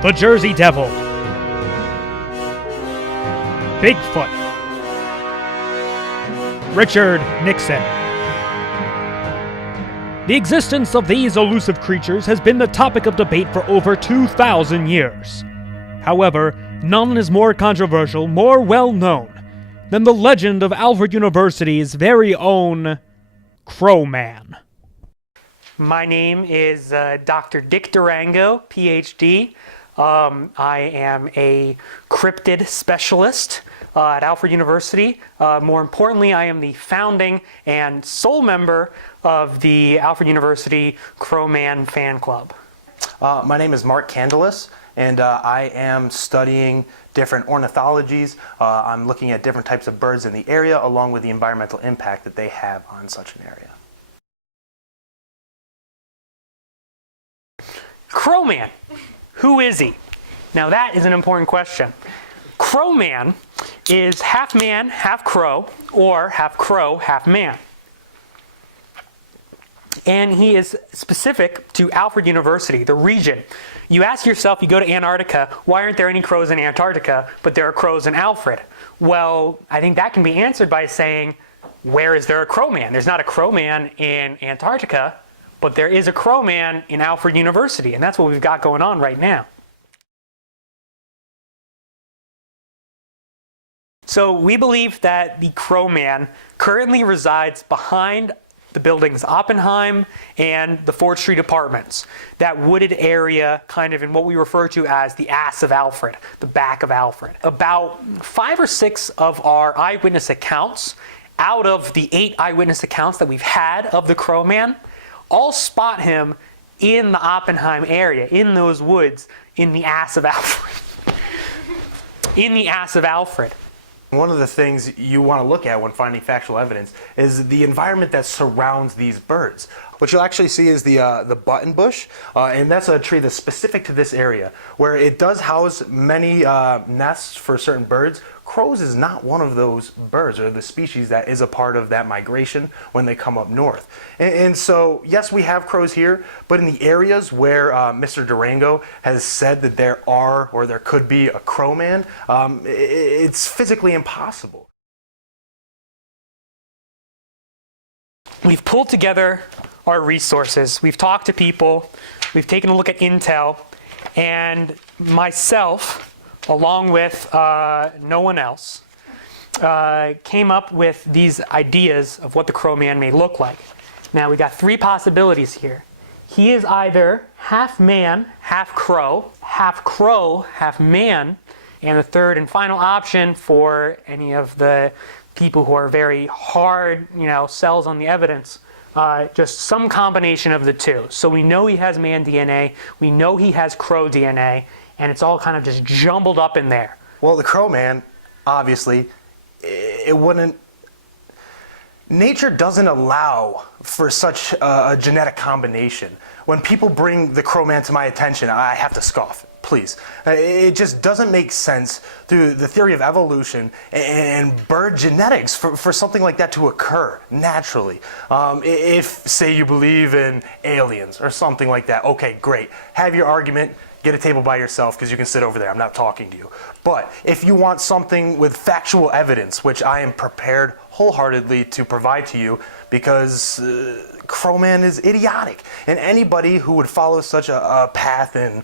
The Jersey Devil, Bigfoot, Richard Nixon. The existence of these elusive creatures has been the topic of debate for over 2,000 years. However, none is more controversial, more well-known, than the legend of Alfred University's very own Crowman. My name is Dr. Dick Durango, PhD. I am a cryptid specialist at Alfred University. More importantly, I am the founding and sole member of the Alfred University Crowman fan club. My name is Mark Candelas, and I am studying different ornithologies. I'm looking at different types of birds in the area, along with the environmental impact that they have on such an area. Crowman. Who is he? Now that is an important question. Crowman is half man, half crow, or half crow, half man. And he is specific to Alfred University, the region. You ask yourself, you go to Antarctica, why aren't there any crows in Antarctica, but there are crows in Alfred? Well, I think that can be answered by saying, where is there a crowman? There's not a crowman in Antarctica, but there is a crowman in Alfred University, and that's what we've got going on right now. So we believe that the crowman currently resides behind the buildings Oppenheim and the Ford Street Apartments, that wooded area kind of in what we refer to as the ass of Alfred, the back of Alfred. About 5 or 6 of our eyewitness accounts, out of the 8 eyewitness accounts that we've had of the crowman, all spot him in the Oppenheim area, in those woods, in the ass of Alfred. In the ass of Alfred. One of the things you want to look at when finding factual evidence is the environment that surrounds these birds. What you'll actually see is the button bush, and that's a tree that's specific to this area, where it does house many nests for certain birds. Crows is not one of those birds or the species that is a part of that migration when they come up north. And so, yes, we have crows here, but in the areas where Mr. Durango has said that there are or there could be a crowman, it's physically impossible. We've pulled together our resources. We've talked to people. We've taken a look at intel. And myself, along with no one else, came up with these ideas of what the crowman may look like. Now, we got 3 possibilities here. He is either half man, half crow, half man, and the third and final option for any of the people who are very hard, sells on the evidence, just some combination of the two. So we know he has man DNA, we know he has crow DNA, and it's all kind of just jumbled up in there. Well, the crowman, obviously, it wouldn't. Nature doesn't allow for such a genetic combination. When people bring the crowman to my attention, I have to scoff. Please. It just doesn't make sense through the theory of evolution and bird genetics for something like that to occur naturally. If, say, you believe in aliens or something like that, okay, great. Have your argument. Get a table by yourself because you can sit over there. I'm not talking to you. But if you want something with factual evidence, which I am prepared wholeheartedly to provide to you, because crowman is idiotic. And anybody who would follow such a path in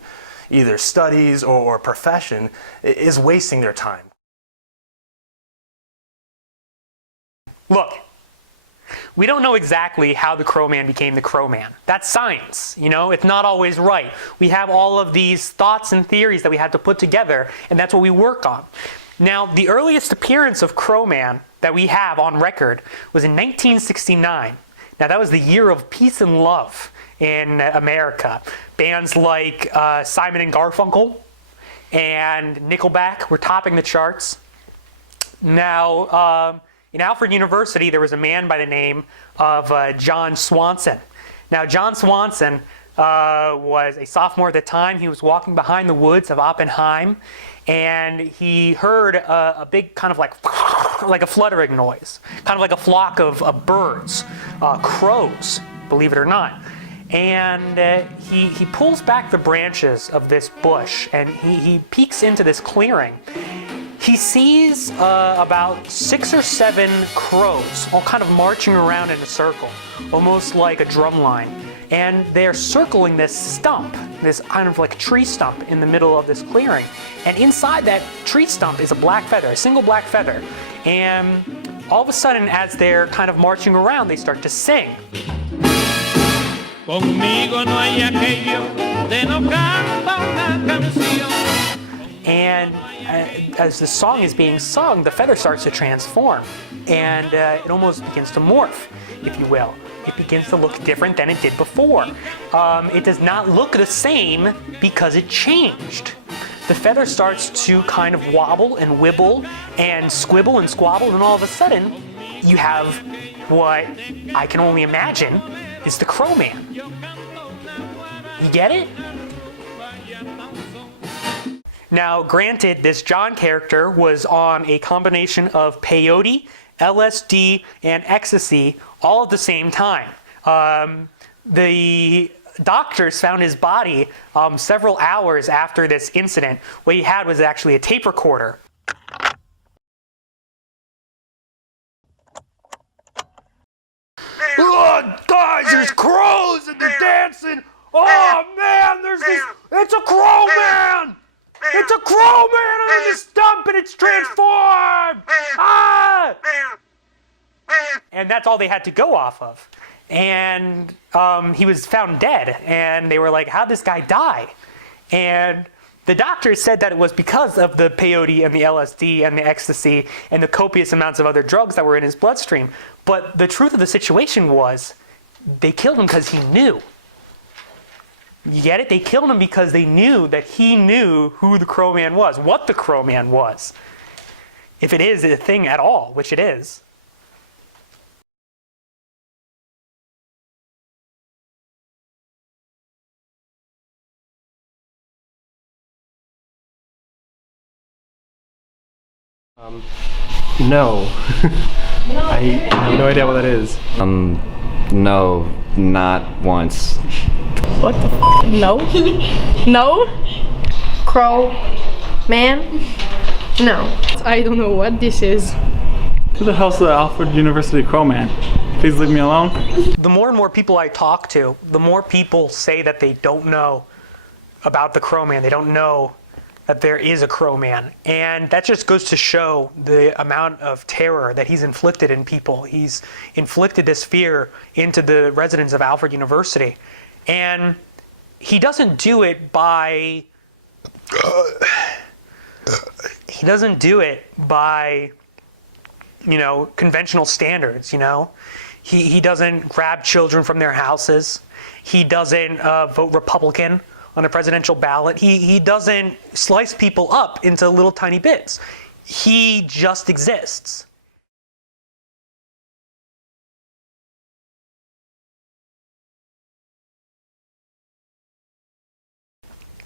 either studies or profession is wasting their time. Look, we don't know exactly how the crowman became the crowman. That's science, it's not always right. We have all of these thoughts and theories that we had to put together, and that's what we work on. Now, the earliest appearance of crowman that we have on record was in 1969. Now, that was the year of peace and love in America. Bands like Simon and Garfunkel and Nickelback were topping the charts. Now, in Alfred University, there was a man by the name of John Swanson. Now, John Swanson was a sophomore at the time. He was walking behind the woods of Oppenheim, and he heard a big kind of like a fluttering noise, kind of like a flock of birds, crows, believe it or not. and he pulls back the branches of this bush, and he peeks into this clearing. He sees about 6 or 7 crows all kind of marching around in a circle, almost like a drum line. And they're circling this stump, this kind of like tree stump in the middle of this clearing. And inside that tree stump is a black feather, a single black feather. And all of a sudden, as they're kind of marching around, they start to sing. Conmigo no hay aquello de no canta una canción. And as the song is being sung, the feather starts to transform, and it almost begins to morph, if you will. It begins to look different than it did before. It does not look the same because it changed. The feather starts to kind of wobble and wibble and squibble and squabble, and all of a sudden, you have what I can only imagine is the Crowman. You get it? Now, granted, this John character was on a combination of peyote, LSD, and ecstasy all at the same time. The doctors found his body several hours after this incident. What he had was actually a tape recorder. Oh, guys, there's crows and they're dancing. Oh, man, there's this. It's a Crowman! It's a Crowman on the stump and it's transformed! Ah! And that's all they had to go off of. And he was found dead. And they were like, how'd this guy die? And the doctors said that it was because of the peyote and the LSD and the ecstasy and the copious amounts of other drugs that were in his bloodstream. But the truth of the situation was they killed him because he knew. You get it? They killed him because they knew that he knew who the Crowman was, what the Crowman was. If it is a thing at all, which it is. No. I have no idea what that is. No, not once. What the f? No? No? Crow? Man? No. I don't know what this is. Who the hell's the Alfred University Crowman? Please leave me alone. The more and more people I talk to, the more people say that they don't know about the Crowman. They don't know that there is a Crowman. And that just goes to show the amount of terror that he's inflicted in people. He's inflicted this fear into the residents of Alfred University. And he doesn't do it by conventional standards, He doesn't grab children from their houses. He doesn't vote Republican on a presidential ballot. He doesn't slice people up into little tiny bits. He just exists.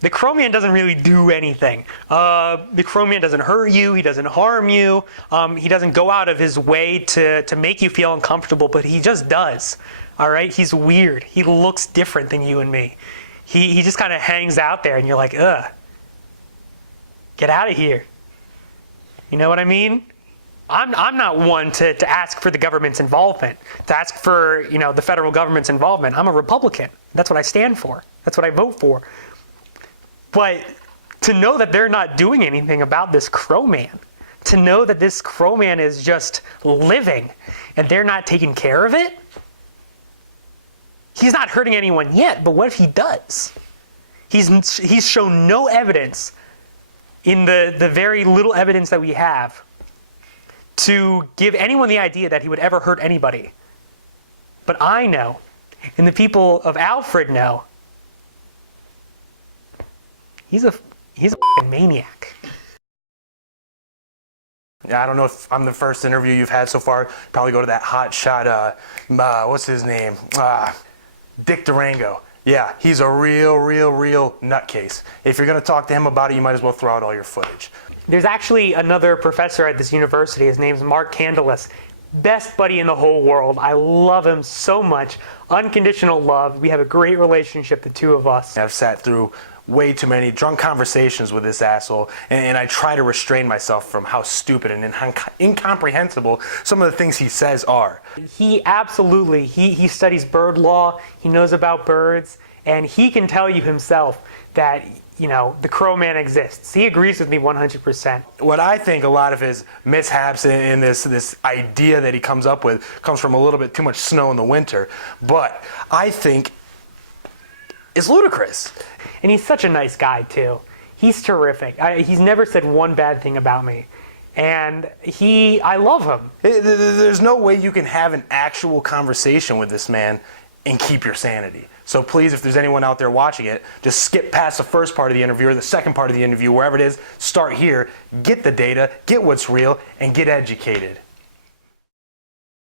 The Crowman doesn't really do anything. The Crowman doesn't hurt you, he doesn't harm you, he doesn't go out of his way to make you feel uncomfortable, but he just does. All right? He's weird. He looks different than you and me. He just kind of hangs out there and you're like, ugh, get out of here. You know what I mean? I'm not one to ask for the government's involvement, to ask for, the federal government's involvement. I'm a Republican. That's what I stand for. That's what I vote for. But to know that they're not doing anything about this Crowman, to know that this Crowman is just living and they're not taking care of it, he's not hurting anyone yet, but what if he does? He's shown no evidence in the very little evidence that we have to give anyone the idea that he would ever hurt anybody. But I know, and the people of Alfred know, he's a f***ing maniac. I don't know if I'm the first interview you've had so far. Probably go to that hot shot, what's his name? Dick Durango. Yeah, he's a real nutcase. If you're going to talk to him about it, you might as well throw out all your footage. There's actually another professor at this university. His name's Mark Candelas. best buddy in the whole world. I love him so much. Unconditional love. We have a great relationship, the two of us. I've sat through way too many drunk conversations with this asshole, and I try to restrain myself from how stupid and incomprehensible some of the things he says are. He absolutely, he studies bird law, he knows about birds, and he can tell you himself that, you know, the Crowman exists. He agrees with me 100%. What I think a lot of his mishaps in this idea that he comes up with comes from a little bit too much snow in the winter, but I think it's ludicrous. And he's such a nice guy, too. He's terrific. He's never said one bad thing about me. And I love him. There's no way you can have an actual conversation with this man and keep your sanity. So please, if there's anyone out there watching it, just skip past the first part of the interview or the second part of the interview, wherever it is, start here, get the data, get what's real, and get educated.